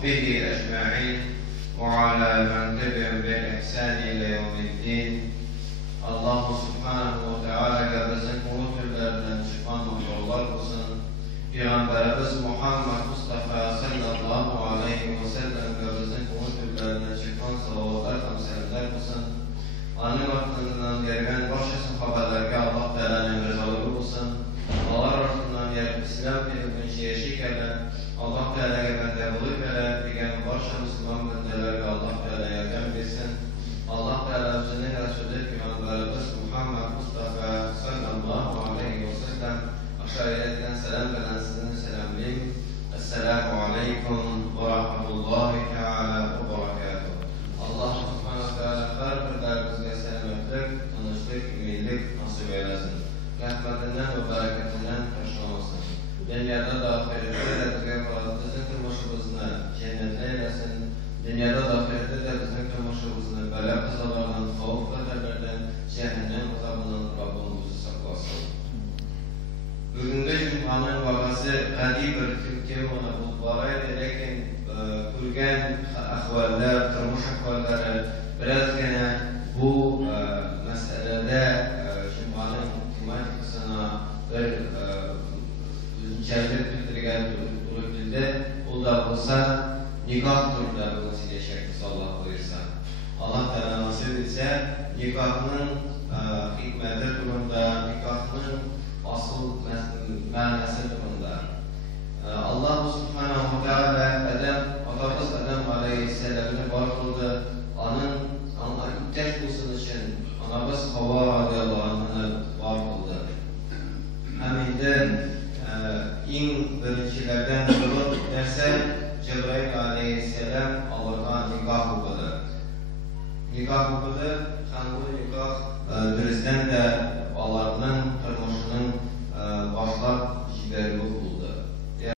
وصحبه أجمعين وعلى من تبعهم بإحسان إلى يوم الدين. Allah Subhanahu wa Ta'ala bizim muhterlerden çıkan yollar olsun. Peygamberimiz Muhammed Mustafa sallallahu aleyhi ve sellem bizim muhterlerden çıkan salavatlar temsilciler olsun. Anı vaktından gelgen başka sahabelerge Allah Teala'nın rızaları olsun. Allah arasından yer İslam ilmin şeşik eden Allah Teala'ya bendevlik eden diyen başka Müslüman bendelerge Allah Teala'ya yardım etsin. Allah Teala'nın Resulü Peygamberimiz Muhammed Mustafa sallallahu aleyhi ve sellem aşağıyetten selam veren sizin selamlayayım. Esselamu aleykum ve rahmetullahi teala ve berekatuhu. Allah subhanahu teala her birlerimizge selametlik, tanışlık, ümidlik nasip eylesin. Rahmetinden ve bereketinden karşılamasın. Dünyada da ahirette de bizim kırmışımızını cennetine eylesin. Dünyada da ahirette de bizim kırmışımızını bela kazalarından, soğuk kaderlerden, cehennem azabından Rabbimizi saklasın. Bugünkü Cuma'nın vakası qadi bir Türkiye ona bulvaraydı, lakin kurgan ahvallar, turmuş ahvalları biraz gene bu meselede Cuma'nın tematikasına bir üzünçerlik bildirgen durumda o da olsa nikah turunda bu vesileşektir Allah buyursa. Allah Teala nasip etse nikahının hikmeti durumda, nikahının asıl manası durumda. Allah Subhanahu wa Ta'ala Atamız Adem Aleyhisselam'ı var kıldı. Onun tek olsun için anamız Havva radıyallahu anh'ı var kıldı. Heminde en birincilerden bulup derse Cebrail Aleyhisselam Allah'tan nikah okudu. Nikah okudu, bu nikah dürüstten de Allah'ın tırmışının başlar jiberli oldu.